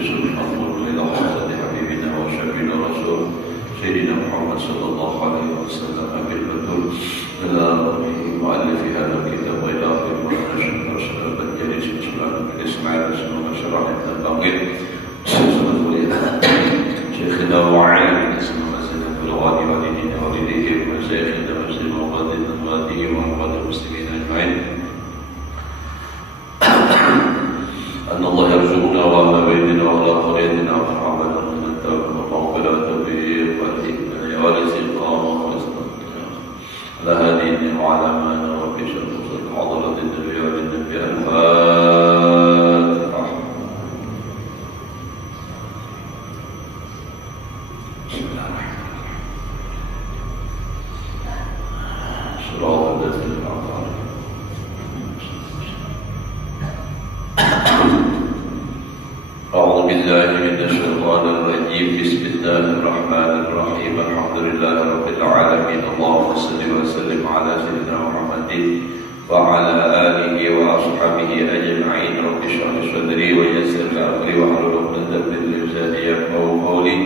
يوسف المنظور إلى حضرة حبيبنا وشفينا رسول سيدنا محمد صلى الله عليه وسلم بالبدر إلى مؤلف هذا الكتاب وإلى آخر ونشر شباب الجليس وسلام الإسماعيل وسلام شرح التنبغي شيخنا وعين اسم مسجد الوادي والدين والديه وشيخنا مسلم ووالدي وأموات المسلمين أجمعين أن الله يرزقنا وأهل بيتنا وأهل قريتنا ومحبنا من التوبة والمغفرة والتوفيق والهداية والاستقامة والاستقامة على هدينا وعلى ما نرى في شمس حضرة النبي والنبي الفاتحة. بسم الله الرحمن الرحيم. صراط الذين أنعمت عليهم. أعوذ بالله من الشيطان الرجيم. بسم الله الرحمن الرحيم. الحمد لله رب العالمين. اللهم صل وسلم على سيدنا محمد وعلى آله وأصحابه أجمعين. رب اشرح لي صدري ويسر لي أمري واحلل عقدة من لساني يفقهوا قولي.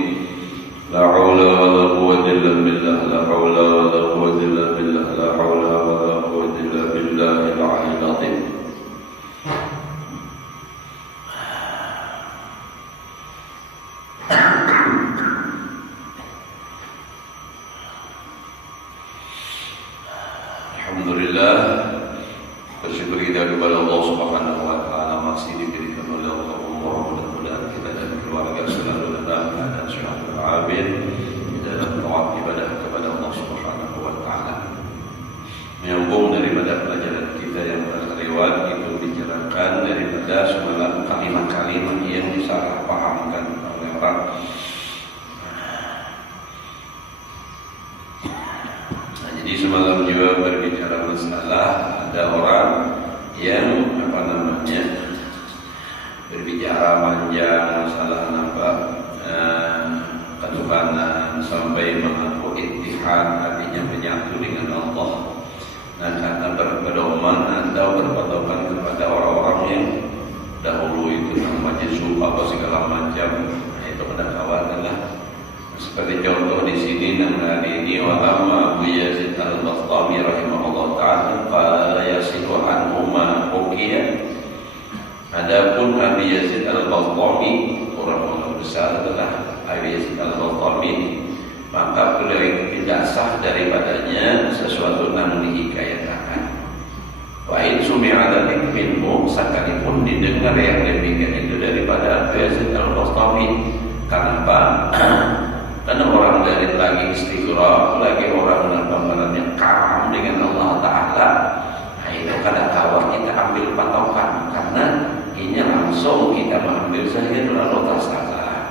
لا حول ولا قوة إلا بالله. لا حول ولا قوة إلا بالله. لا حول ولا قوة إلا بالله العلي العظيم. Alhamdulillah, bersyukur kita kepada Allah Subhanahu wa taala masih diberikan oleh Allah. Mudah-mudahan kita dan keluarga selalu dalam keadaan sehat walafiat dalam taat ibadah kepada Allah Subhanahu wa taala. Menyambung daripada pelajaran kita yang lewat itu bicarakan daripada semalam kalimat-kalimat yang disalahpahamkan oleh orang. Jadi semalam juga berbicara masalah ada orang yang berbicara panjang masalah ketuhanan sampai mengaku ittihad, artinya menyatu dengan Allah. Nah, karena berpedoman atau berpatokan kepada orang-orang yang dahulu itu namanya apa segala macam, itu pendakwaanlah. Seperti contoh di sini hari ini wa amma Abu Yazid Al-Bastami rahimahullah ta'ala qala yasihu anhu ma uqiya. Adapun Abu Yazid Al-Bastami, orang besar adalah Abu Yazid Al-Bastami, maka beliau tidak sah daripadanya sesuatu yang dihikayatkan. Wa in sumi'a dzalik minhu, sekalipun didengar yang demikian itu daripada Abu Yazid Al-Bastami. Kenapa? Karena orang dari lagi istighraq, lagi orang yang karam dengan Allah Ta'ala. Nah itu kadang-kadang kita ambil patokan, karena ini langsung kita mengambil saja lalu tersalah.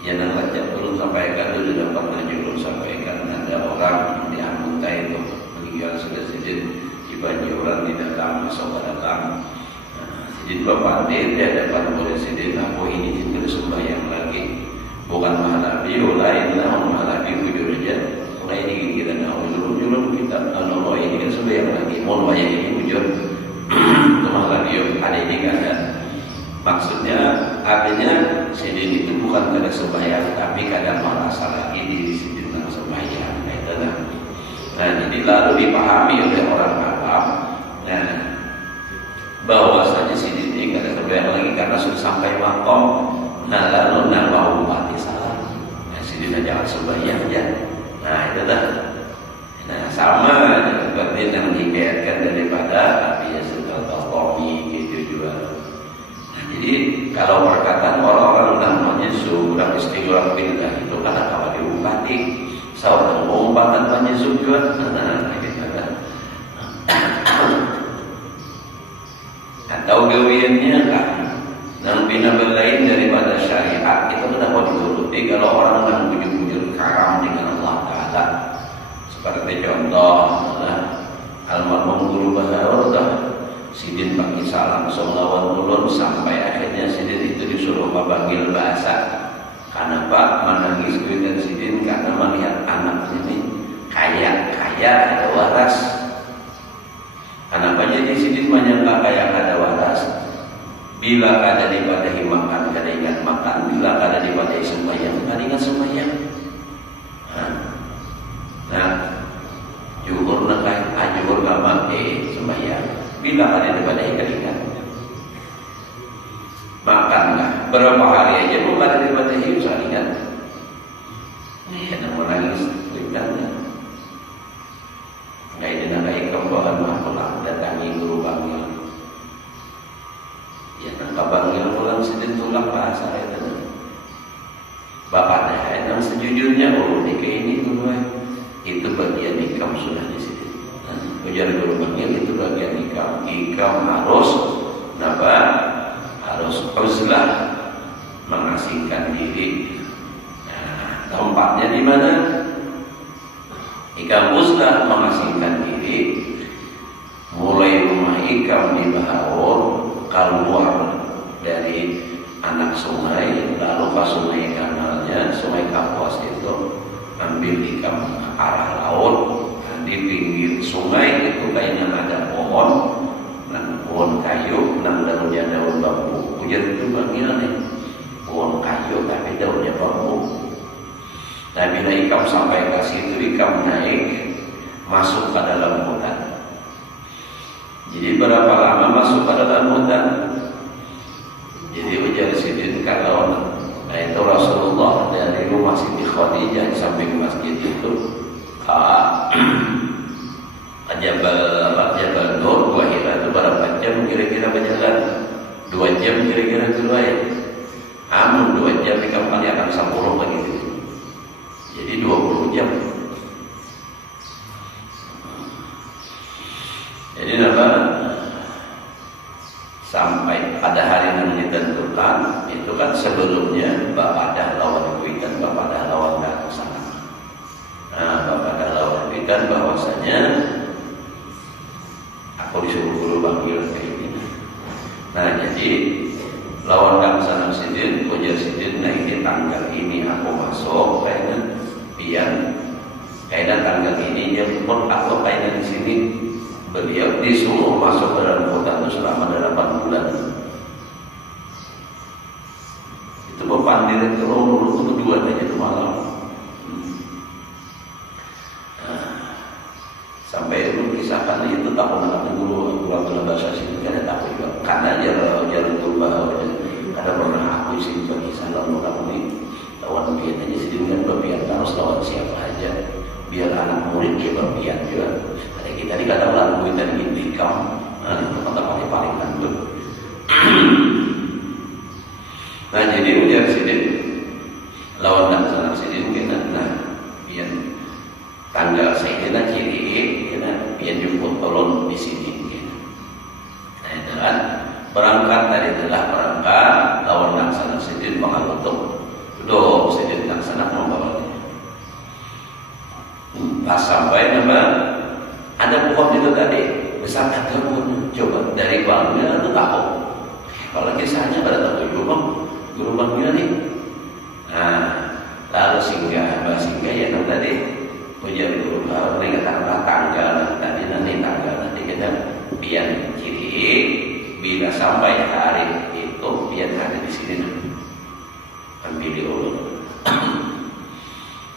Yang Rajab belum sampaikan itu sudah pernah juga sampaikan, ada orang di Anggota itu meninggal sudah sedih di Banjuran di dalam masuk ke dalam. Jadi bapak dia dapat presiden, aku ini tidak sembahyang lagi. Bukan mahalabi, lainlah mahalabi bujur aja. Mulai ini kita julum kita Allah ini kan sembahyang lagi. Mau bayang ini bujur ke mahalabi ada ini kan ada. Maksudnya artinya sidin itu bukan kada sembahyang, tapi kadang merasa lagi diri sidin dengan sembahyang. Nah, jadi lalu dipahami oleh orang awam. Nah, bahwasanya sidin ini kada sembahyang lagi karena sudah sampai makom. Nah lalu mau mati salah, nah sidin jangan sembahyang aja. Nah itu dah. Nah sama seperti yang dikatakan daripada Abi Yazid Al-Bastami gitu juga. Nah, jadi kalau perkataan orang-orang namanya surah istighraq billah itu kan apa diumpati, saudara umpatan banyak juga. Nah gitu kan. Atau gawiannya kan. Dan bina-bina lain daripada syariat itu dapat dituruti kalau orang yang bujur-bujur karam dengan Allah Ta'ala. Seperti contoh almarhum guru Baharuddah, sidin bagi salam lawan ulun sampai akhirnya sidin itu disuruh memanggil bahasa. Kenapa menangis dan sidin? Karena melihat anaknya ini kaya ada waras. Kenapa jadi sidin menyangka kaya ada waras? Bila kada dipadahi makan, kada ingat makan. Bila kada dipadahi sembahyang, kada ingat sembahyang. Nah, juhur nakai, ajuhur gamak sembahyang. Bila kada dipadahi, kada ingat. Makanlah berapa hari aja pun kada dipadahi, usah ingat. Ada menangis, bintangnya. Kayak dengan kayak kembang pulang datangi guru panggil. Ya nangka panggil pulang sedih tulang bahasa itu. Bapaknya yang sejujurnya di ini tuh itu bagian ikam sudah di sini. Ujar guru panggil itu bagian ikam. Ikam harus napa? Harus uzlah mengasingkan diri. Nah, tempatnya di mana? Ikam uzlah mengasingkan diri mulai rumah ikam di Bahaur, keluar dari anak sungai, lalu ke sungai kanalnya, sungai Kapuas itu ambil ikam ke arah laut. Nah, di pinggir sungai itu kayaknya ada pohon, pohon kayu, daunnya daun bambu. Ujar itu panggilannya pohon kayu tapi daunnya bambu. Nah, bila ikam sampai ke situ, ikam naik masuk ke dalam hutan. Jadi berapa lama masuk ke dalam hutan? Jadi ujar Sidin kalau itu Rasulullah dari rumah Siti Khadijah di samping masjid itu Jabal Nur Gua Hira itu berapa jam kira-kira berjalan? 2 jam kira-kira keluar ya. Amun 2 jam ikam kali akan 10 begitu. Jadi 20 jam. Jadi apa? Sampai pada hari yang ditentukan itu kan sebelumnya Bapak dah lawan kuitan, Bapak dah lawan sana. Nah, Bapak dah lawan kuitan bahwasanya aku disuruh guru panggil kayak gini. Nah, jadi lawan kang sana Sidin, ujar Sidin, nah ini tanggal ini aku masuk kayaknya biar kayaknya tanggal ini dia pun aku kayaknya di sini beliau disuruh masuk ke dalam hutan itu selama 8 bulan. Itu berpandir ke dulu itu berdua aja itu malam. Sampai itu kisahkan itu tahun anak guru pulang bahasa sini kan ada tahu juga karena jalan tumbah karena pernah aku sih bagi salam orang ini lawan biar aja sedih kan berbiar harus lawan siapa aja biar anak murid dia berbiar juga. Ada kita di kata lagu kita di kaum itu kata paling lanjut. Nah jadi ujar Sidin lawan dan salam Sidin kita nah biar tanggal saya ciri kita biar jemput tolong di sini. Nah itu kan berangkat dari adalah berangkat lawan dan salam Sidin bakal untuk doa Sidin dan sana membawa. Pas sampai nama ada pohon itu tadi besar kata pohon coba dari bangnya itu tahu. Kalau kisahnya pada tahu juga guru bangnya nih. Nah lalu singgah ya tadi ujar guru baru ini kata tanggal tadi nanti kita biar ciri bila sampai hari itu biar ada di sini ambil dulu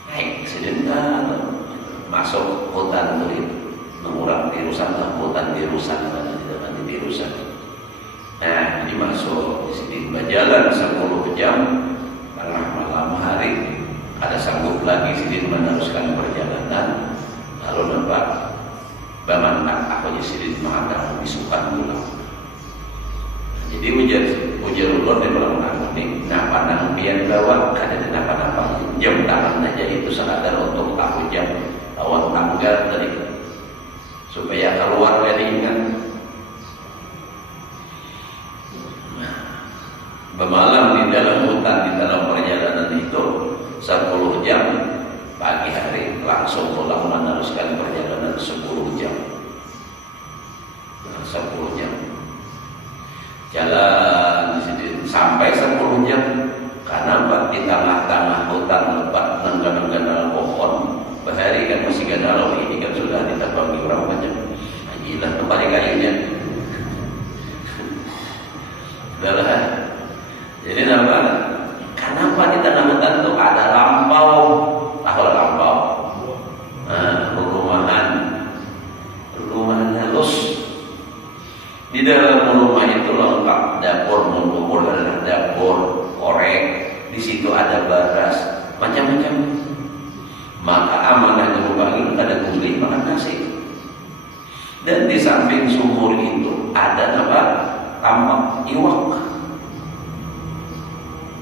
naik sebentar masuk hutan itu mengurang dirusak hutan dirusak nanti dirusak. Nah jadi masuk di sini berjalan 10 jam tengah malam hari ada sanggup lagi sini meneruskan perjalanan lalu nampak bagaimana aku di sini menghadap bisukan pulang. Jadi ujar ulur di belakang ini nah pandang pian bawa kada ada apa-apa jam tangan aja itu sekadar untuk tahu jam lawan tanggal tadi supaya keluar dari ingat. Nah, bermalam di dalam hutan di dalam perjalanan itu 10 jam pagi hari langsung pulang meneruskan perjalanan 10 jam. Nah, 10 jam jalan di sini sampai 10 jam karena di tengah-tengah hutan lebat nenggan-nenggan pohon bahari kan masih gandalau ini kan sudah ditebangi orang banyak gila kembali kayunya. Udahlah. Jadi apa? Kenapa di tengah hutan itu ada lampau? Tahu lampau? Rumahan halus. Di dalam rumah itu lengkap dapur, mengubur adalah dapur, korek. Di situ ada baras, macam-macam. Maka amanah guru bagi ada kulit makan nasi. Dan di samping sumur itu ada apa? Tambak iwak.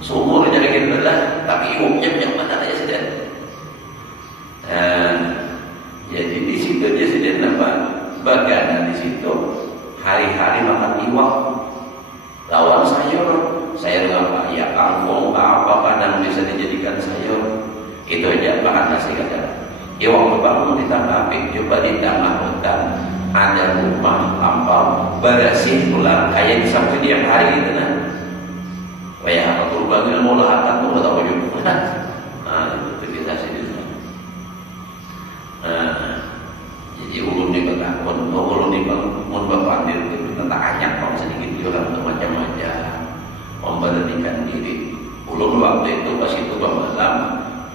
Sumurnya gitu lah, tapi iwaknya banyak mana aja sudah. Jadi di situ dia sudah apa? Bagana di situ hari-hari makan iwak. Lawan sayur apa? Ya kangkung, apa kadang bisa dijadikan sayur. Itu aja makan nasi kadang. Iwak bangun di tengah api, coba di tengah hutan ada rumah lampau, bersih pulang kayak di sampai tiap hari gitu nah. Kayak apa kurban ilmu lahatan tuh udah tahu juga. Itu kita sini. Jadi ulun di Bekakun, ulun di Bekakun berpandir itu tentang banyak orang sedikit juga untuk macam-macam memberanikan diri. Ulun waktu itu pas itu malam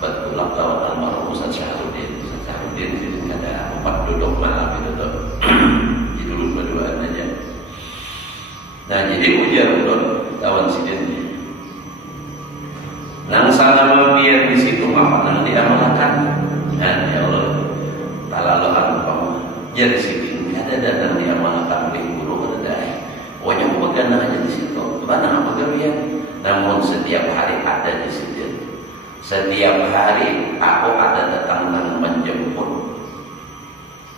betul kawan almarhum Ustaz Syahrudin. Ustaz Syahrudin di sini ada 4 duduk malam itu tuh. Jadi dulu berduaan aja. Nah jadi ujar ulun kawan sidin. Nang salam biar di situ makanan diamalkan. Dan ya Allah, kalau apa jadi sini ada dan diamalkan oleh guru ada. Wajah pegang aja di situ. Mana apa kalian? Namun setiap hari ada di situ. Setiap hari aku ada datang dan menjemput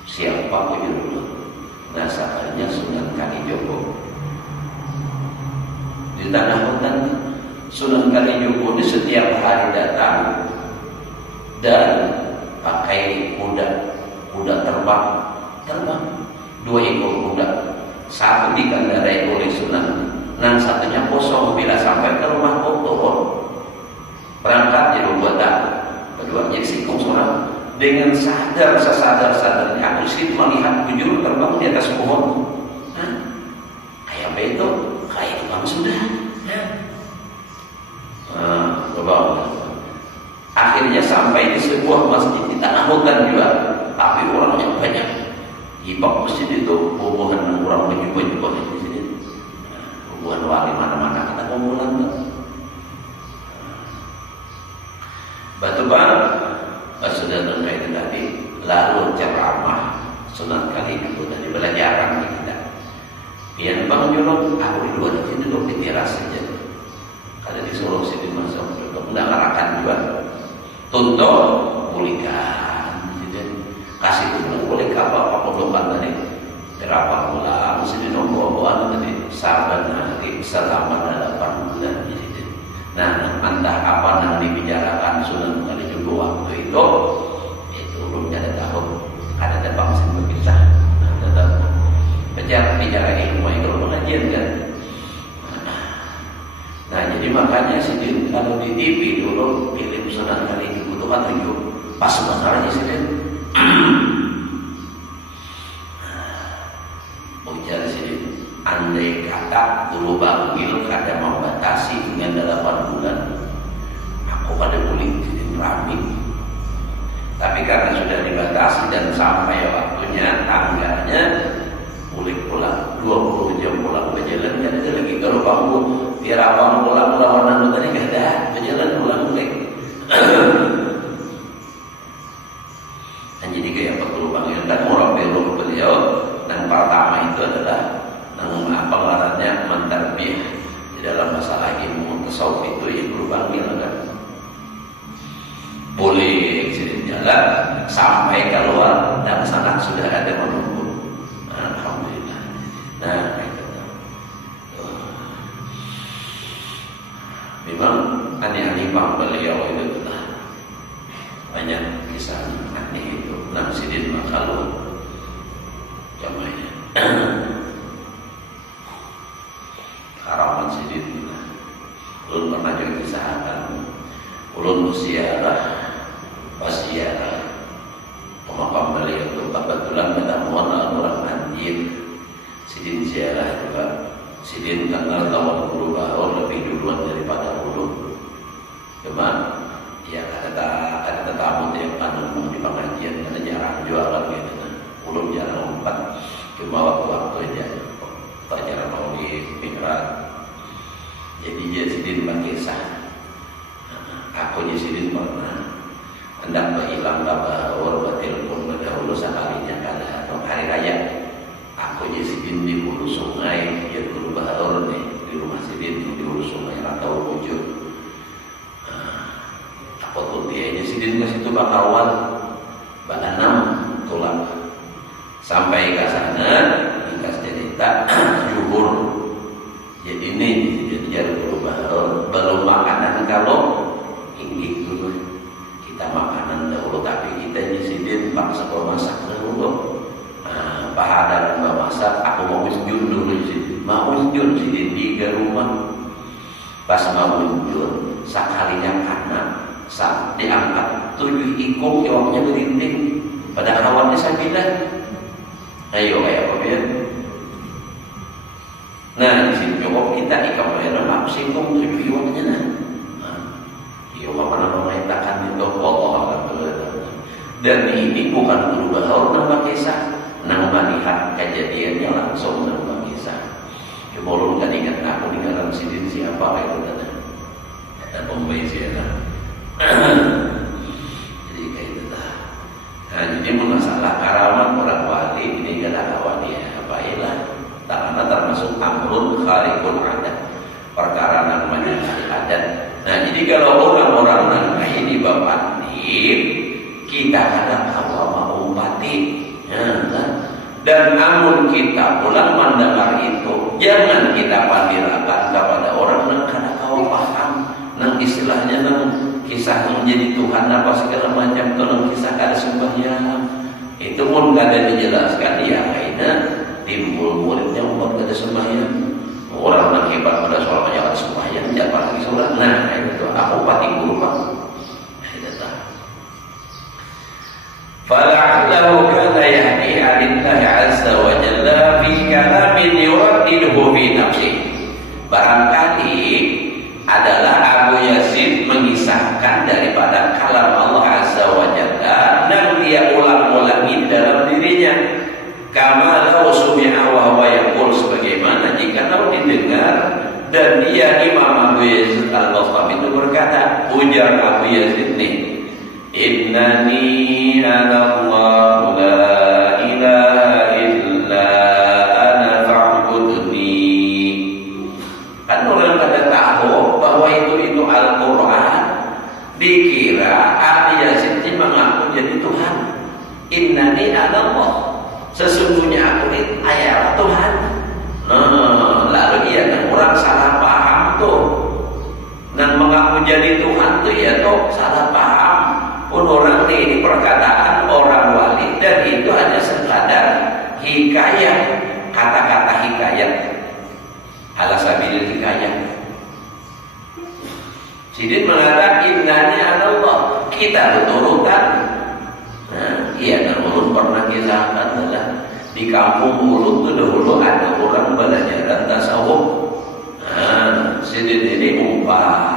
siapa begitu. Nah sakalnya Sunan Kalijogo di tanah hutan. Sunan Kalijogo ini setiap hari datang dan pakai kuda terbang 2 ekor kuda, satu dikendarai oleh Sunan, dan satunya kosong bila sampai ke rumah turun berangkat di rumah keduanya singkong seorang dengan sesadar-sadarnya aku sih melihat bujur terbang di atas pohon. Kayak begitu, kayak tukang sudah. Akhirnya sampai di sebuah masjid di tanah hutan juga, tapi orangnya banyak. Ibak masjid itu hubungan orang berjubah-jubah di sini. Hubungan wali mana-mana kata kumpulan tuh. Batu bang, sudah terkait tadi. Lalu ceramah Sunan Kalijogo tadi belajaran kita. Biar bang Julung, aku di luar sini duduk di teras saja. Kalau di Solo sini masuk juga nggak ngarakan juga. Tuntut pulihkan, kasih tuntut boleh apa pondokan tadi. Berapa bulan sini nombor tadi saban hari selama 8 bulan di sini. Nah, entah apa yang dibicarakan Sunan Kalijogo waktu itu belum ada tahu. Ada bangsa berpisah. Bicara ilmu itu pengajian kan. Nah jadi makanya sih kalau di TV dulu film Sunan Kalijogo itu kan tunjuk pas masalahnya sih ujar sih andai kata dulu Bangil kada membatasi dengan 8 bulan aku kada boleh jadi rame, tapi karena sudah dibatasi dan sampai waktunya tanggalnya boleh pulang 20 jam pulang berjalan kan ada lagi. Kalau bangku biar abang pulang lawanan tadi gak ada berjalan pulang boleh. Dan jadi kayak perlu Bangil dan orang belum beliau dan pertama itu adalah apa ngarannya mentarbiyah di dalam masalah ilmu tasawuf itu ya perlu Bangil kan boleh jalan sampai keluar dan sangat sudah ada menunggu. Alhamdulillah. Nah, memang aneh-aneh bang beliau itu banyak kisah aneh itu. Nah, sidin makalu jamanya harapan sidin. Ulun pernah juga kisahkan. Ulun ziarah pas ziarah pemakam beliau itu kebetulan ketemuan orang Andir. Sidin ziarah juga Sidin kenal tahun guru baru lebih duluan daripada ulun. Cuma ya ada tamu yang ngomong di pengajian karena jarang jualan gitu. Ulun jarang umpat. Cuma waktu-waktu aja pelajaran maulid, mikrot. Jadi dia Sidin berkisah. Aku Sidin pernah hendak berhilang babaur bertelepon berdahulu sekalinya kada hari raya. Aku Sidin di hulu sungai, dia guru bahaur nih di rumah Sidin di hulu sungai Rantau Wujud. Aku tuh dia Sidin ke situ bakawal bahanam tulang sampai ke sana dikasih cerita syukur. Jadi ini jadi guru bahaur belum makanan kalau ingin dulu kita makanan dahulu tapi kita Sidin paksa masak dulu. Pahadan masak, aku mau unjun dulu sih, mau unjun sih di rumah. Pas mau unjun, sekalinya karena saat diangkat 7 ikung jawabnya berinting. Pada awalnya saya bilang, ayo kayak apa biar? Nah di sini jawab kita ikam bayar, aku singgung 7 iwaknya nah. Iya mana mengatakan itu Allah. Dan ini bukan guru bahaur nama kisah. Nang melihat kejadiannya langsung nang kisah. Ya bolong kan ingat aku di dalam Sidin siapa kayak itu tadi. Ada Bombay siapa. Jadi kayak itu dah. Nah jadi masalah karamat orang wali ini adalah wali apa ialah karena termasuk amrun khariqul adat. Perkara namanya adat. Nah jadi kalau orang-orang nah ini bapak kita kadang awal mau mati. Dan amun kita pulang mendengar itu, jangan kita pandirakan kepada orang yang kada kau paham, nang istilahnya nang kisah menjadi Tuhan apa segala macam, tu nang kisah kada sembahyang. Itu pun kada dijelaskan ya, akhirnya timbul muridnya umat kada sembahyang. Orang yang hebat pada soal banyak kada sembahyang, siapa lagi sholat? Nah itu aku pati guru pak. فَلَعَلَّهُ كَانَ يَهْدِي عَلِلَّهِ عَزَّ وَجَلَّ فِي كَلَامٍ يُرَدِّدُهُ فِي نَفْسِهِ. Barangkali adalah Abu Yazid mengisahkan daripada kalam Allah Azza wa Jalla dan dia ulang-ulangi dalam dirinya. Kama law sumi'a wa huwa yaqul, sebagaimana jika tahu didengar dan dia Imam Abu Yazid Al-Bastami itu berkata, ujar Abu Yazid nih, Innani ana Allah la ilaha illa ana fa'budni. Kan orang pada tahu bahwa itu Al-Quran, dikira Abu Yazid ini mengaku jadi Tuhan. Innani ana Allah, sesungguhnya aku ini adalah Tuhan. Lalu ia kan orang salah paham tuh, dan mengaku jadi Tuhan tuh ya tuh salah paham. Orang ini perkataan orang wali dan itu hanya sekadar hikayat, kata-kata hikayat ala sabilil hikayat. Sidin mengatakan innani anallah, kita beturutan. Nah, iya dan ulun pernah kisahkan adalah di kampung ulun itu dahulu ada orang belajar tasawuf. Nah, Sidin ini umpah.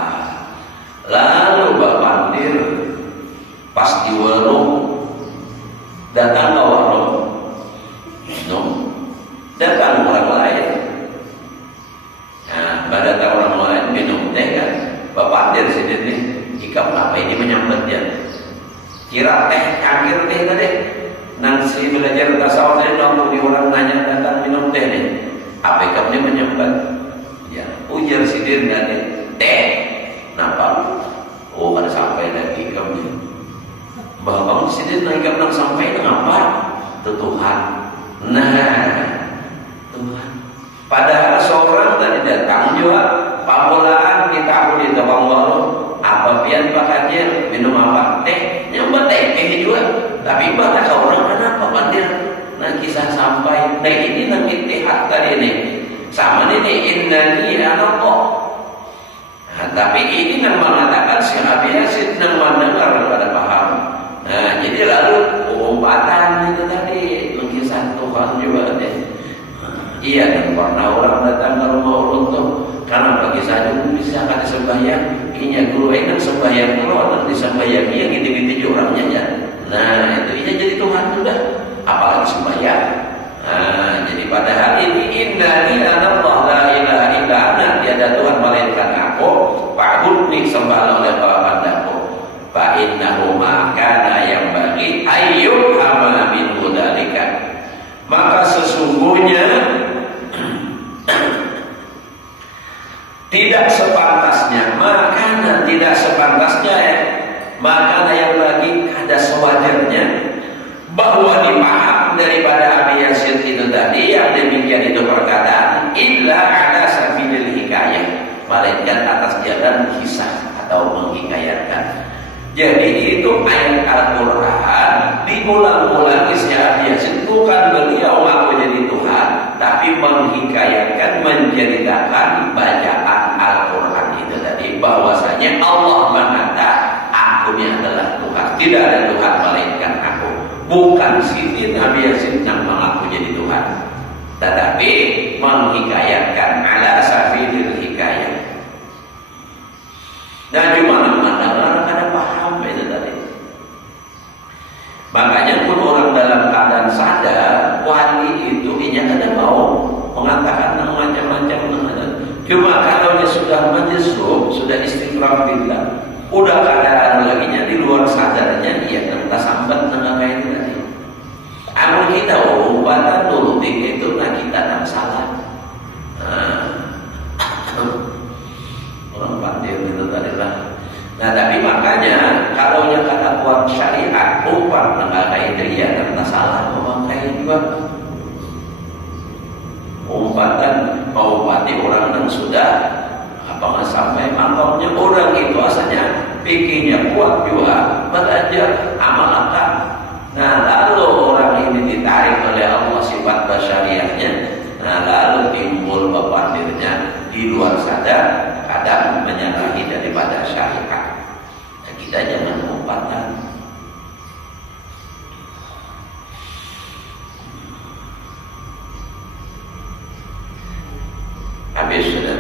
Lalu Bapak Pandir pas di warung, datang ke warung, minum, datang orang lain. Nah, datang orang lain minum teh kan, Bapak Pandir Sidin nih, jika apa ini menyambut dia, kira teh akhir teh tadi, nangsi belajar tasawuf tadi waktu di orang nanya datang minum teh nih, apa kamu menyambut? Ya, ujar Sidin tadi, teh, kenapa? Oh, ada sampai lagi kamu. Bahwa kamu disini naikkan sampai mengapa? Itu Tuhan. Nah, Tuhan. Padahal seorang tadi datang juga pamulaan kita aku di tukang warung. Apa pian pakatnya minum apa? Teh, nyambat teh juga. Tapi bahkan orang kenapa pandir? Nah kisah sampai. Nah ini nanti tihat tadi ini. Sama ini innani anallah. Nah, tapi ini yang mengatakan si Abu Yazid yang mendengar pada paham. Nah, jadi lalu umpatan itu tadi, lukisan Tuhan juga deh. Nah, Iya, dan pernah orang datang ke rumah ulun tuh, karena bagi saja bisa kada sembahyang, inya guru enak sembahyang dulu, dan disembahyang iya gitu-gitu orangnya ya. Nah itu inya jadi Tuhan sudah, apalagi sembahyang. Nah, jadi pada hari ini innani anallah la ilaha illa ana, tiada Tuhan melainkan aku, fa'budni sembahlah oleh Bapandaku. Fa innahu ma kana yang bagi ayyuhama min dzalika. Maka sesungguhnya tidak sepantasnya, makanya tidak sepantasnya makanya yang lagi ada sewajarnya bahwa dipaham daripada Abi Yasin itu tadi yang demikian itu perkataan illa ala sabilil hikayah, melainkan atas jalan kisah atau menghikayatkan. Jadi itu ayat Al-Quran diulang-ulang isi Abi Yasin, bukan beliau ngaku jadi Tuhan, tapi menghikayatkan, menceritakan bacaan Al-Quran itu tadi, bahwasanya Allah mengatakan aku ini adalah Tuhan, tidak ada Tuhan melainkan aku. Bukan sini Nabi Yasin yang mengaku jadi Tuhan, tetapi menghikayatkan ala sabilil hikayah. Dan cuma orang kadang paham itu tadi. Makanya pun orang dalam keadaan sadar, wali itu inya kada mau mengatakan macam-macam. Cuma kalau dia sudah menjesuk, sudah istighfar billah, udah keadaan lagi nya di luar sadarnya, dia entah sambat dengan kayak itu tadi. Amal kita umpatan dulu itu nah kita tak salah. Orang pandir itu tadi lah. Nah tapi makanya kalau yang kata kuat syariat umpat mengakai dia karena salah memakai juga umpatan mengupati orang yang sudah apakah sampai makamnya orang itu asalnya pikirnya kuat juga belajar amalkan. Nah lalu orang ini ditarik oleh Allah sifat basyariahnya, nah lalu timbul pepandirnya di luar sadar, kadang menyalahi daripada syariat. Nah, kita jangan umpatan. Habis sudah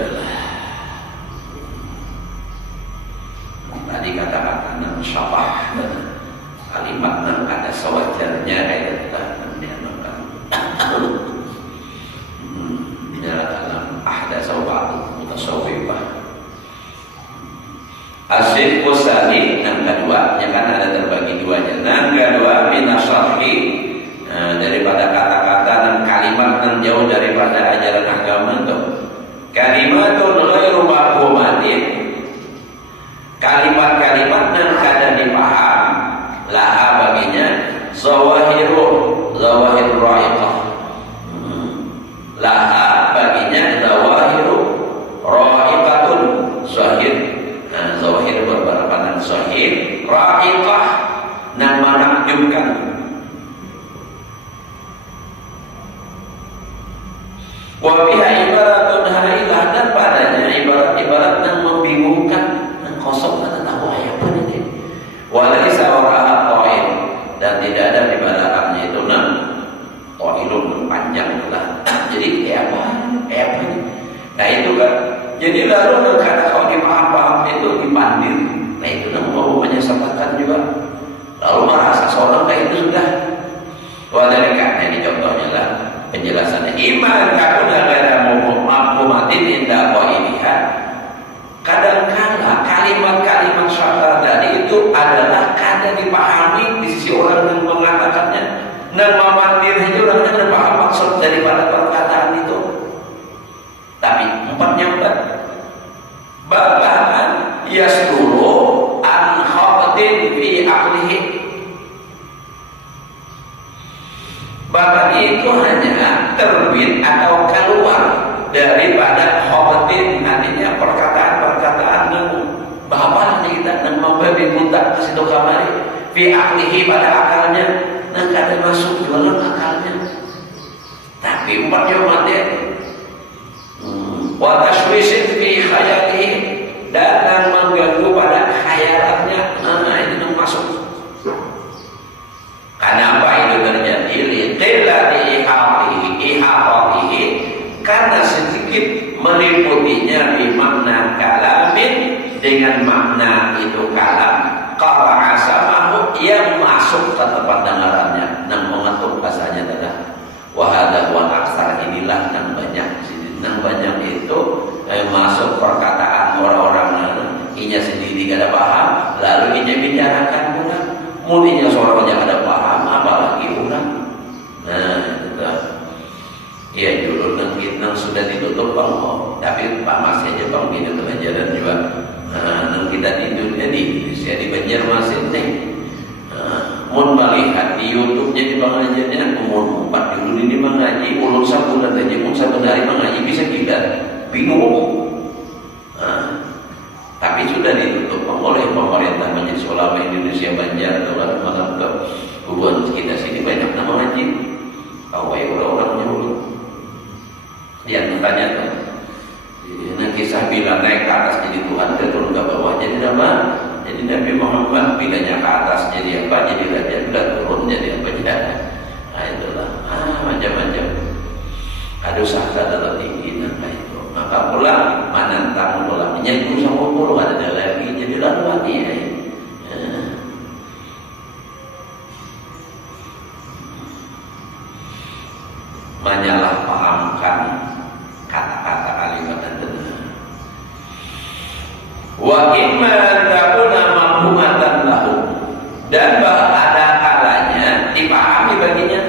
tadi kata-kata nan syafah, kalimat nan ada sewajarnya kayak dia makan. Dalam ahda sawbah mutasawwifah. Asyik usali yang kedua, yang kan ada terbagi duanya. Yang kedua minasarhi, daripada kata-kata dan kalimat yang jauh daripada ajaran agama itu. Kalimatun ghairu mafhumatin, kalimat-kalimat yang kada dipaham, laha baginya zawahir ra'iqah, laha baginya zawahir ra'iqatun, zahir, zawahir beberapa dan zahir, ra'iqah dan menakjubkan. Wa biha ibaratun hailah, dan padanya ibarat-ibarat yang membingungkan, yang kosong dan tahu apa ini. Walaysa waraha qail, dan tidak ada di belakangnya itu qailun panjang lah. Jadi kayak apa ini? Nah itu kan. Jadi lalu kata kalau dipaham-paham itu dipandir. Nah itu mau menyesatkan juga. Lalu merasa seorang kayak itu sudah. Dari karena ini contohnya lah penjelasannya. Iman takuna ghairu mafhumatin inda qailiha. Kadang-kala kalimat-kalimat syafar tadi itu adalah kada dipahami di sisi orang yang mengatakannya. Dan memandir itu orangnya tidak paham maksud daripada perkataan itu. Tapi empat bahkan yasduru an khabatin fi aqlihi, bahkan itu hanya terbit atau keluar daripada khabatin, artinya perkataan-perkataan yang bapaknya kita dan membabi buta ke situ kamari fi aqlihi, pada akalnya, dan kada masuk dalam akalnya. Tapi umpatnya mati wa tashwisin fi khayalihi, dan mengganggu pada khayalatnya. Itu masuk. Kenapa itu terjadi? Liqillati ihatihi, Mengikutinya bimakna kalamin, dengan makna itu kalam. Qara'a samahu, yang masuk ke tempat dengarannya, nang mengetuk bahasanya adalah wahada wa aksar, inilah nang banyak. Nang banyak itu masuk perkataan orang-orang inya sendiri kada paham, lalu inya bicarakan orang. Mulinya seorangnya kada paham, apalagi orang. Nah, itu. Ya dulu nang sudah ditutup bang, tapi Pak masih aja bang bina pelajaran juga. Nang kita tidur di Indonesia di Banjarmasin nih. Mun melihat di YouTube-nya di pengajiannya, umur 4 dulu ini mengaji, ulun sabulan aja, mun satu hari mengaji bisa gila, bingung. Tapi sudah ditutup oleh pemerintah Majelis Ulama Indonesia Banjar atau menganggap hubungan kita sini banyak nama mengaji. Awai orang-orangnya dulu. Yang bertanya tuh, nah kisah bila naik ke atas jadi Tuhan, dia turun ke bawah jadi apa? Jadi Nabi Muhammad bilanya ke atas jadi apa? Jadi raja, udah turun jadi apa? Nah itulah, macam-macam. Ada usaha dalam tinggi, nah itu. Maka pulang, menantang pulang, nyanyi sama pulau ada lagi, jadi lalu lagi ya. Menyalah pahamkan kata-kata kalimat dan benar. Wa imma takuna mafhumatan lahu, dan ada kalanya dipahami baginya.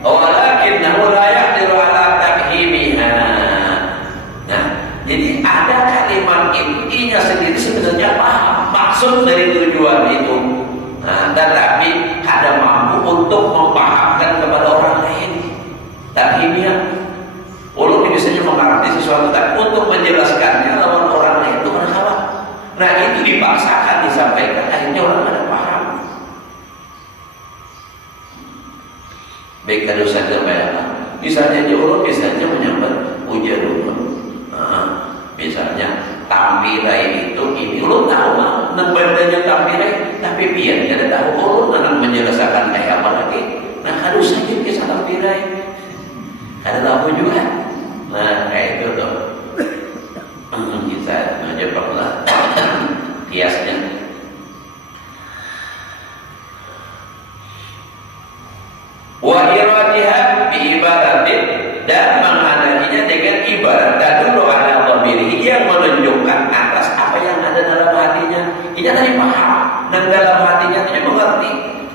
Walakinnahu la yaqdiru ala tafhimiha. Nah, jadi ada kalimat intinya sendiri sebenarnya paham maksud dari tujuan itu. Nah, tetapi kada mampu untuk memahamkan kepada orang lain. Tafhimnya walaupun biasanya mengerti sesuatu, tapi untuk menjelaskannya lawan orang lain itu berhawa. Nah itu dipaksakan disampaikan, akhirnya orang tidak paham. Baik kada usah apa. Misalnya dia orang biasanya menyambat ujar rumah. Misalnya tampirai itu ini lo tahu mah, nang bandanya tampirai, tapi biar kada tahu orang nang menjelaskan kayak apa lagi. Nah harus saja kisah tampirai. Kada tahu juga. Nah kayak itu tuh. Kita aja pernah kiasnya. Wa iradiha bi ibaratin, dan menghadirinya dengan ibarat. Dan dulu ada pemilih yang menunjukkan atas apa yang ada dalam hatinya. Ia tadi paham, dan dalam hatinya tidak mengerti.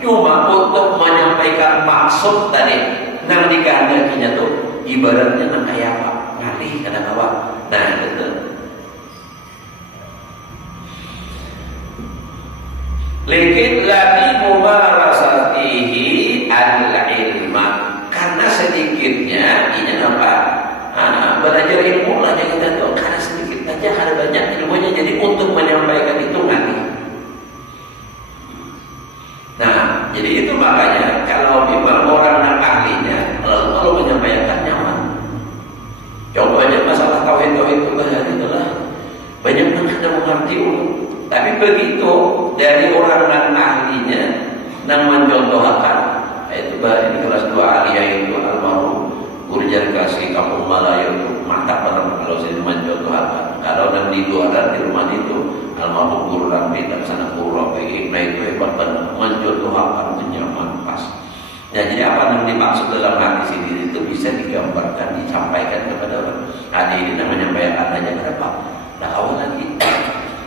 Cuma untuk menyampaikan maksud tadi, nang dikehendakinya tuh ibaratnya nang kayak apa? Ngalih kada kawan. Nah itu. Likit lagi mumarasatihi al-ilma, karena sedikitnya ini apa? Belajar ilmu lah dia kata tuh, karena sedikit aja ada banyak ilmunya, jadi untuk menyampaikan itu ngalih. Nah, jadi itu makanya kalau memang orang yang ahlinya lalu menyampaikan nyaman. Contohnya masalah tauhid itu itulah banyak yang tidak mengerti. Tapi begitu dari orang yang ahlinya yang mencontohkan, itu ini kelas 2 aliyah itu almarhum Guru Jarkasi Kampung Malaya itu mantap banget kalau saya mencontohkan. Kalau dan di luar di rumah itu almarhum Guru Ramli dan sana Guru Rabi, nah itu hebat banget mencontohkan menyaman pas. Nah, jadi apa yang dimaksud dalam hati sendiri itu bisa digambarkan, disampaikan kepada orang. Hadirin yang menyampaikan adanya kenapa? Nah awal lagi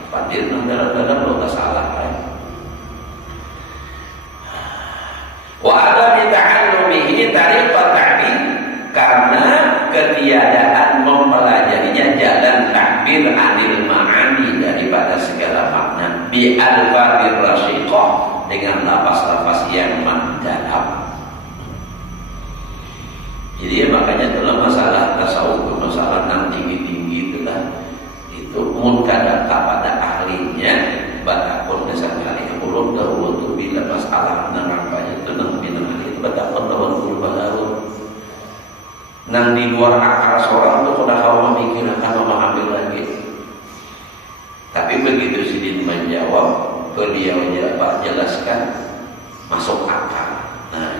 patir dalam lo tak salah kan? Wa ada bita'allumihi tariqat ta'bir, karena ketiadaan mempelajarinya jalan takbir anil ma'ani, daripada segala makna, bi al-fadhir rasyiqah, dengan lafaz-lafaz yang mendalam. Jadi makanya dalam masalah tasawuf, masalah yang tinggi-tinggi itulah itu munkar pada ahlinya, batakun dasar kali yang belum tahu untuk bila masalah neraka itu nang bina itu batakun lawan guru baru. Nang di luar akal seorang itu sudah kau memikirkan memahami lagi. Tapi begitu Sidin menjawab, beliau jelaskan masuk akal. Nah,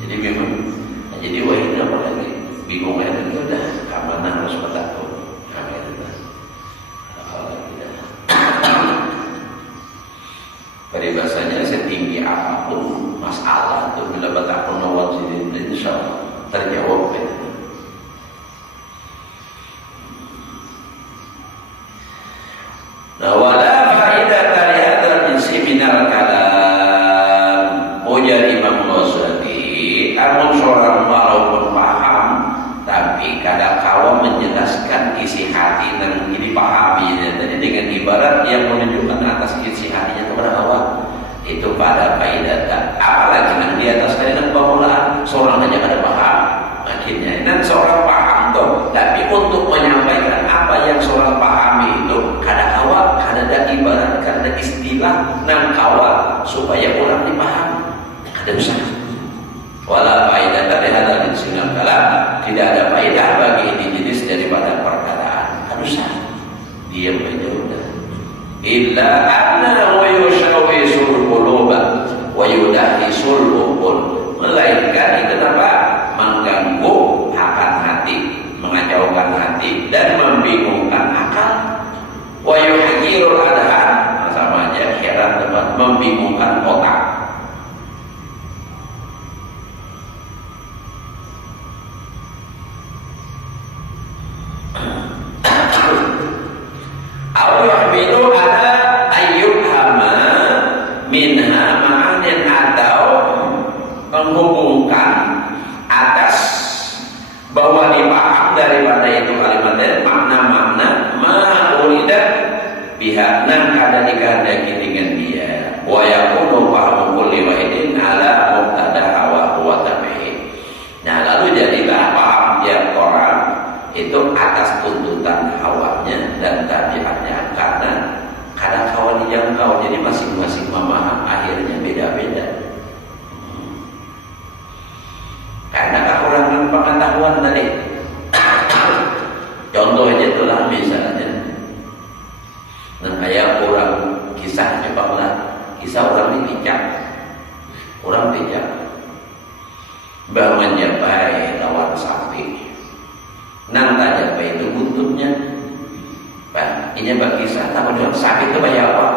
jadi Jadi memang jadi wahid apa lagi bingung lagi udah kemana harus bertakwa kami itu kalau tidak peribahasanya setinggi apapun masalah itu bila bertakwa nawat jadi insya Allah terjawab itu. Nah, wala faidah dari hadal jinsi minal kalam. Ujar Imam Ghazali, amun seorang walaupun paham, tapi kadang kala menjelaskan isi hati dan dipahami tadi dengan ibarat yang menunjukkan atas isi hatinya kepada awak itu pada faidah. Apalagi yang di atas dengan permulaan seorang hanya kada paham. Akhirnya dan seorang paham tuh, tapi untuk menyampaikan apa yang seorang pahami itu kada awak ada ibarat karena istilah nang kawal supaya orang dipahami ada usah wala faedah dari hadal sinal kalam tidak ada faedah bagi ini jenis daripada perkataan ada usah diam aja udah illa anna wa yushawisul quluba wa yudahisul uqul melainkan itu apa mengganggu akan hati mengacaukan hati dan membingungkan akal wa yuhjirul adhan sama aja heran tempat membingungkan otak. Au yahmilu ala ayyuhama minha ma'anin atau menghubungkan atas bahwa dipaham daripada itu kalimatnya makna-makna ma'uridat pihak nang kada dikehendaki dengan dia wa yakunu fahmu kulli wahidin ala mubtada hawa wa tabi'in. Nah lalu jadilah paham tiap orang itu atas tuntutan hawanya dan tabiatnya karena kadang kawan dijangkau jadi masing-masing memaham akhirnya beda-beda karena kekurangan pengetahuan tadi. Contoh aja itulah misalnya nah kayak orang kisah cepatlah kisah orang ini pijak orang pijak bangun japai lawan sapi nang tak japai itu buntutnya Pak ini kisah tak benar sapi itu banyak apa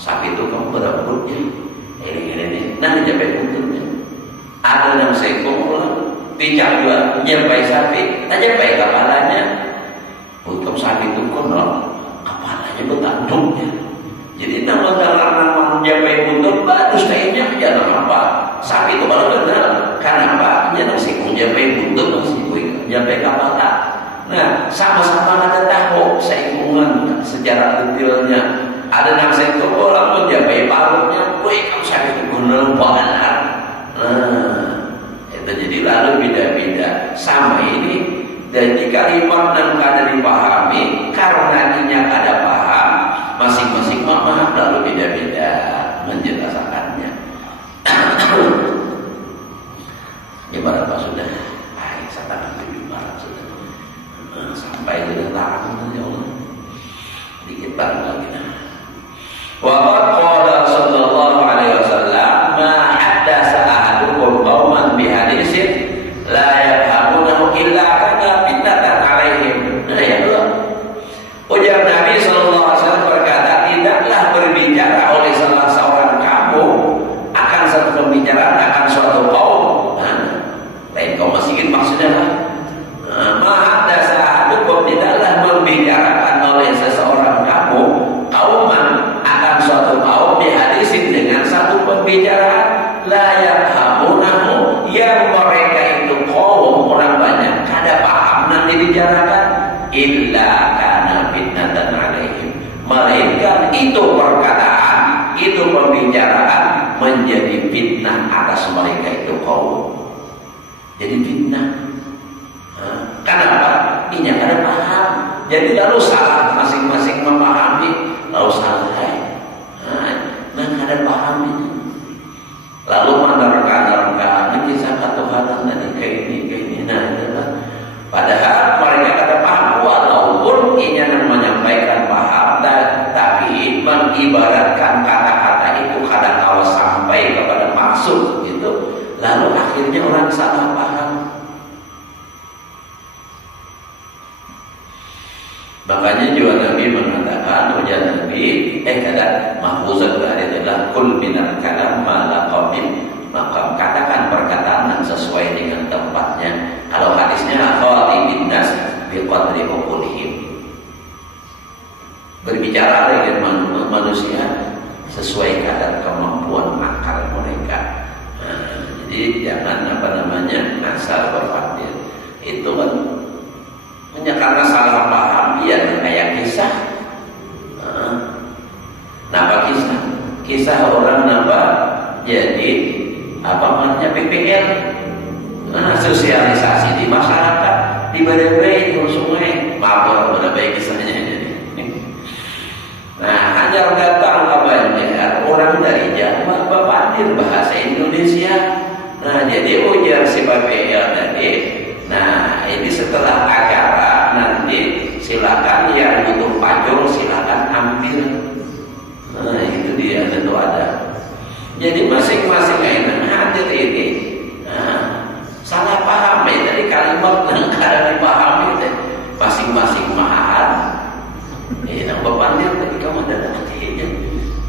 sapi itu kamu berebutnya ini nang japai buntutnya ada yang sekong orang pijak juga japai sapi tak japai kepalanya untuk sapi itu konon kepalanya bertanduknya jadi nama japai buntut bagus kayaknya jangan apa sapi itu baru kenal karena apa jangan sekong japai buntut masih japai kepala. Nah sama-sama ada tahu seikungan secara detailnya ada yang sekong orang pun japai parutnya kamu sapi itu benar benar. Itu jadi lalu beda-beda sama ini dan kalimat yang kada dipahami karena inya kada paham masing-masing memaham lalu beda-beda menjelaskannya. Ini berapa sudah? Baik, saya tangan 7 barat sudah. Sampai sudah larang ya Allah. Dikit barang lagi nah. Wa qala sallallahu alaihi wasallam ma haddatsa ahadukum qauman bi haditsin la yafhamunahu illa kana fitnatan alaihim. Nah ya Allah. Ujar Nabi sallallahu alaihi wasallam berkata, tidaklah berbicara oleh salah seorang kamu akan satu pembicaraan akan suatu kaum. Lain kaum masjid maksudnya apa? Ma haddatsa ahadukum tidaklah membicarakan oleh seseorang kamu kauman akan suatu kaum bi hadisin dengan satu pembicaraan la yafhamunahu yang mereka itu kaum orang banyak kada paham nanti dibicarakan illa kana fitnatan alaihim melainkan itu perkataan itu pembicaraan menjadi fitnah atas mereka itu kaum jadi fitnah. Kenapa? Ini kada paham jadi lalu salah masing-masing memahami lalu salah nah kada paham ini lalu menerka-nerka kisah ketuhanan tadi kayak ini nah itulah padahal mereka kada paham walaupun ingin menyampaikan paham tapi mengibaratkan kata-kata itu kadang kalau sampai kepada maksud gitu lalu akhirnya orang Makanya juga Nabi mengatakan, ujar Nabi, kata mahfuzat dari adalah kul minal kalam ma laqamin, maka katakan perkataan yang sesuai dengan tempatnya. Kalau hadisnya khatibin nas bi qadri uqulihim, berbicara dengan manusia sesuai kadar kemampuan akal mereka. Jadi jangan asal berpikir itu kan karena salah paham, ya kayak kisah. Napa kisah orang napa jadi apa namanya PPL, sosialisasi di masyarakat, di badai di sungai, maaf badai kisahnya jadi. Nah, hanya datang ke Banjar orang dari Jawa berpandir bahasa Indonesia. Nah, jadi ujar si PPL tadi. Nah, ini setelah acara nanti silakan yang butuh pajong silakan ambil. Nah, itu dia tentu ada. Jadi masing-masing yang hadir ini salah paham ya dari kalimat yang kadang dipahami masing-masing mahal. Yang berpandir tadi kamu ada artinya.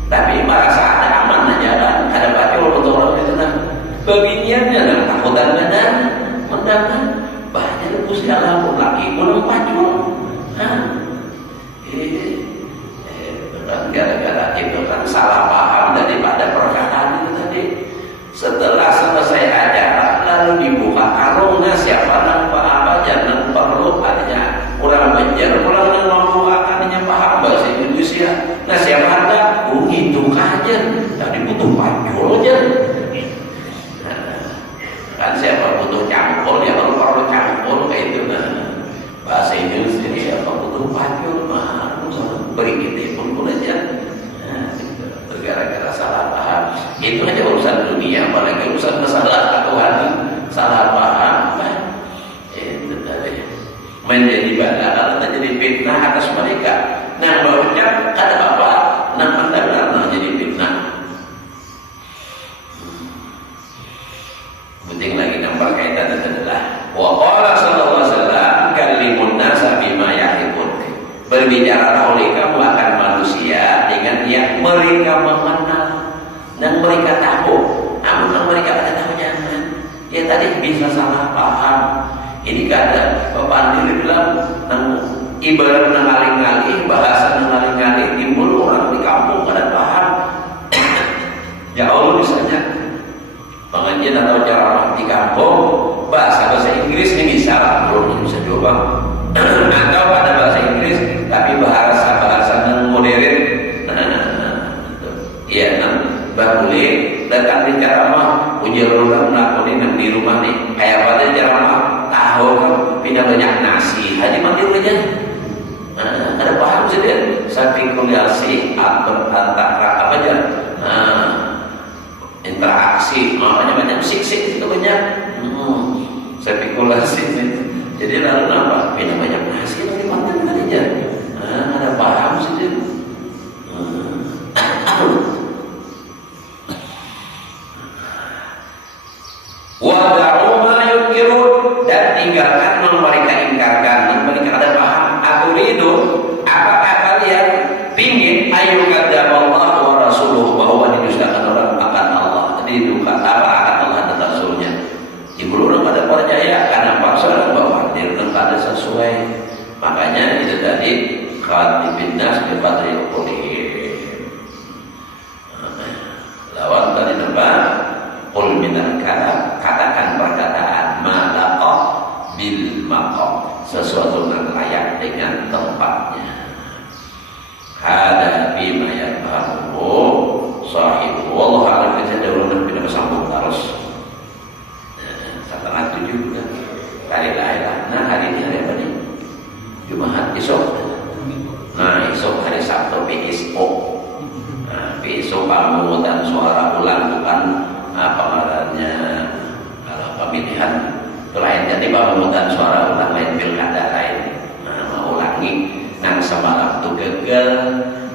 Tapi merasa ada aman aja kan. Ada pajong untuk orang itu nah. Kebiniannya dan takutan benar mendapat banyak usia lapor lagi belum pacul. Gara-gara itu kan salah paham daripada perkataan itu tadi. Setelah selesai acara lalu dibuka karungnya siapa nampak apa jangan perlu adanya orang Banjar orang yang membukakannya paham bahasa Indonesia. Nah siapa ada gitu aja tadi butuh pacul aja. Kan siapa butuh cangkul ya kalau cangkul kayak itu bahasa Indonesia siapa butuh pacul mah beri kita pun aja. Gara-gara salah paham itu aja urusan dunia, apalagi urusan masalah Tuhan salah paham kan itu tadi menjadi badal atau jadi fitnah atas mereka. Nah barunya ada apa nah mendadak jadi fitnah. Penting lagi nampak kaitan adalah wa qala sallallahu alaihi wasallam kallimun nasa bima yahibun, berbicaralah oleh kamu akan manusia dengan yang mereka mengenal dan mereka tahu. Namun mereka ada tahu jangan ya tadi bisa salah paham. Ini kada pepandir bilang ibarat ngaling-ngaling bahasa ngaling-ngaling timbul orang di kampung kada paham. Ya Allah misalnya pengajian atau ceramah di kampung bahasa Inggris ini bisa belum bisa coba atau ada bahasa Inggris tapi bahasa yang modern. Iya boleh datang di ceramah ujar orang melakukan di rumah nih kayak pada ceramah tahu kan pindah banyak nasi haji mati aja. Ada paham sih spekulasi antara apa aja interaksi makanya banyak sik-sik itu banyak spekulasi jadi lalu apa pindah banyak nasi dari mantan aja ada paham sih wada'u ma yukirun dan tinggalkan yang mereka ingkarkan dan mereka ada paham aturidu apakah kalian pingin ayu kadzaballah wa rasuluh bahwa didustakan orang akan Allah didustakan apa akan Allah dan Rasulnya. Ibu orang pada percaya karena paksa bahwa dia ada sesuai. Makanya itu tadi khatibin nas bi qadri uqulihim. Lawan tadi tempat qul minal kalam, katakan perkataan malaqah bil maqam, sesuatu yang layak dengan tempatnya. Hada bima yafhamu sahibu wallahu a'lam. Kita dahulu kita bersambung terus setengah 7 bulan hari lahir. Nah hari ini hari apa nih? Jumat esok. Nah esok hari Sabtu besok. Nah besok kamu dan suara ulang bukan apa ngarannya kalau pemilihan itu lain. Jadi pemungutan suara ulang lain pilkada lain. Nah mau ulangi nang semalam tuh gagal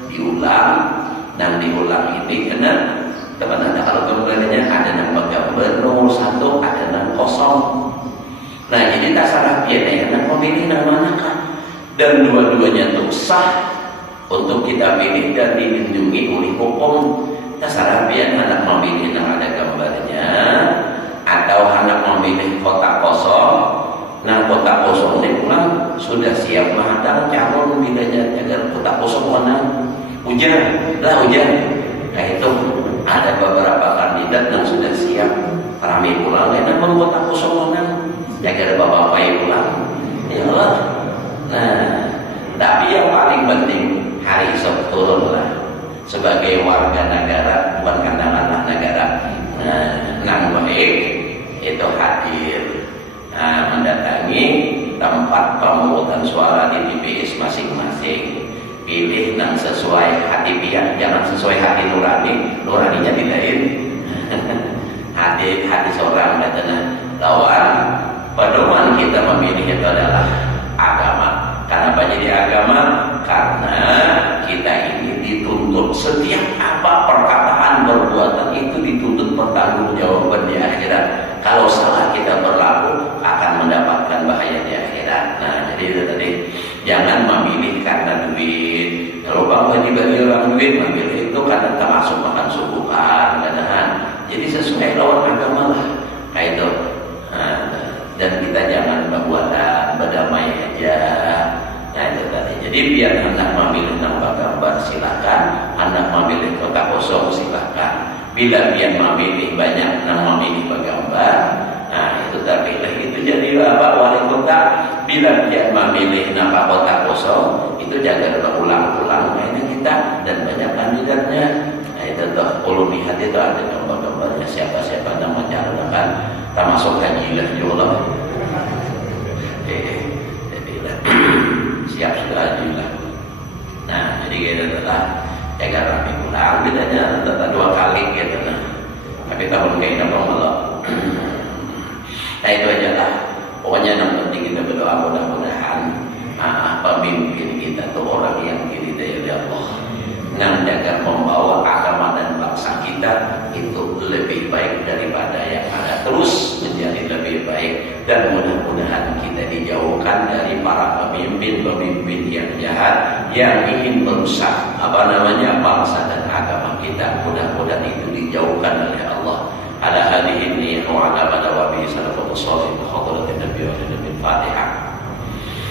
diulang dan diulang ini karena teman ada kalau kemudiannya ada nama gubernur satu ada nama kosong. Nah jadi tak salah dia yang pemilih nama mana kan dan dua-duanya itu sah untuk kita pilih dan dilindungi oleh hukum. Terserah biar anak memilih yang ada gambarnya atau anak memilih kotak kosong. Nah kotak kosong ini pulang sudah siap matang calon bilanya agar kotak kosong mana hujan. Nah itu ada beberapa kandidat yang sudah siap rame pulang. Enak kotak kosong mana agar bapak-bapak pulang. Ya Allah. Nah tapi yang paling penting hari esok turunlah sebagai warga negara, bukan katakanlah negara nang baik itu hadir mendatangi tempat pemungutan suara di TPS masing-masing. Pilih nang sesuai hati pihak, jangan sesuai hati nuraninya tidak hati seorang katanya lawan pedoman kita memilih itu adalah agama. Kenapa jadi agama? Karena kita ini dituntut setiap apa perkataan perbuatan itu dituntut pertanggungjawaban di akhirat. Kalau salah kita berlaku akan mendapatkan bahaya di akhirat. Nah jadi itu tadi, jangan memilih karena duit. Kalau bangga dibagi orang duit, memilih itu karena termasuk makan subuhan, jadi sesuai lawan agama lah. Kayak itu. Dan kita jangan berbuatan berdamai aja. Nah itu tadi. Jadi biar anak memilih nama gambar silakan, anak memilih kotak kosong silakan. Bila biar memilih banyak nama memilih gambar, nah itu terpilih itu jadi apa wali kota. Bila biar memilih nama kotak kosong itu jaga berulang-ulang mainnya kita dan banyak kandidatnya. Nah itu tuh kalau lihat itu ada gambar-gambarnya siapa-siapa yang mencalonkan termasuk hajilah juga. Jadilah siap sudah hajilah. Nah jadi kita adalah jaga rapi pulang bedanya tetap 2 kali gitu nah. Tapi tahun kayak apa malah. Nah itu aja lah. Pokoknya yang penting kita berdoa mudah-mudahan pemimpin kita tuh orang yang diridai oleh Allah, yang jaga membawa agama dan bangsa kita itu lebih baik daripada yang ada, terus menjadi lebih baik. Dan mudah-mudahan kita dijauhkan dari para pemimpin-pemimpin yang jahat yang ingin merusak bangsa dan agama kita. Mudah-mudahan itu dijauhkan oleh Allah. Ala hadhihi wa ala badawabi sallallahu alaihi wa sallam. Fatihah.